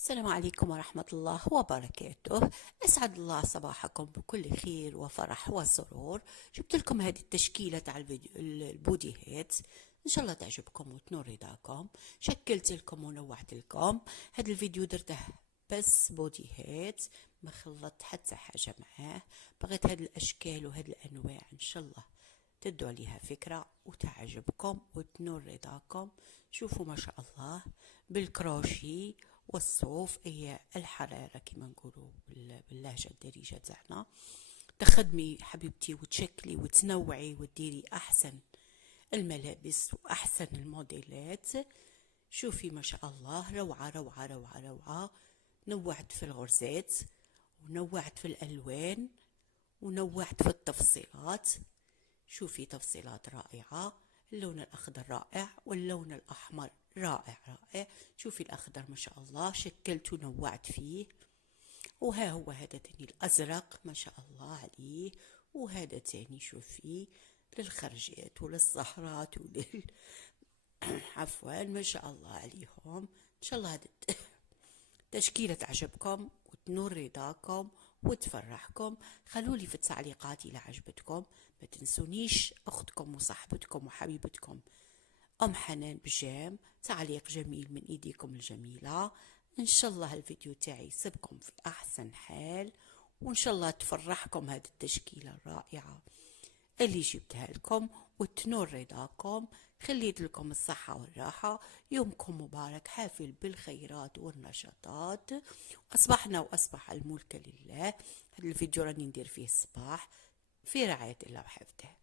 السلام عليكم ورحمة الله وبركاته. أسعد الله صباحكم بكل خير وفرح وسرور. جبت لكم هذه التشكيلة تاع البوديهات، إن شاء الله تعجبكم وتنور رضاكم. شكلت لكم ونوعت لكم. هذا الفيديو درته بس بوديهات، ما خلطت حتى حاجة معاه. بغيت هذه الأشكال وهذه الأنواع إن شاء الله تدوا عليها فكرة وتعجبكم وتنور رضاكم. شوفوا ما شاء الله بالكروشي والصوف، هي الحرارة كما نقولوا باللهجة الدارجة تاعنا. تخدمي حبيبتي وتشكلي وتنوعي وتديري أحسن الملابس وأحسن الموديلات. شوفي ما شاء الله، روعة روعة روعة روعة. نوعت في الغرزات ونوعت في الألوان ونوعت في التفصيلات. شوفي تفصيلات رائعة، اللون الأخضر رائع واللون الأحمر رائع رائع. شوفي الأخضر ما شاء الله شكلت ونوعت فيه. وها هو هذا تاني الأزرق ما شاء الله عليه. وهذا تاني شوفي للخرجات وللزهرات عفوا ما شاء الله عليهم. إن شاء الله هذا تشكيلة تعجبكم وتنور رضاكم وتفرحكم. خلولي في التعليقات إذا عجبتكم. ما تنسونيش أختكم وصاحبتكم وحبيبتكم أم حنان بجام، تعليق جميل من إيديكم الجميلة. إن شاء الله الفيديو تاعي يسبكم في أحسن حال، وإن شاء الله تفرحكم هذه التشكيلة الرائعة اللي جبتها لكم وتنور رضاكم. خليت لكم الصحة والراحة، يومكم مبارك حافل بالخيرات والنشاطات. أصبحنا وأصبح الملك لله. هذا الفيديو راني ندير فيه الصباح في رعاية الله وحفظه.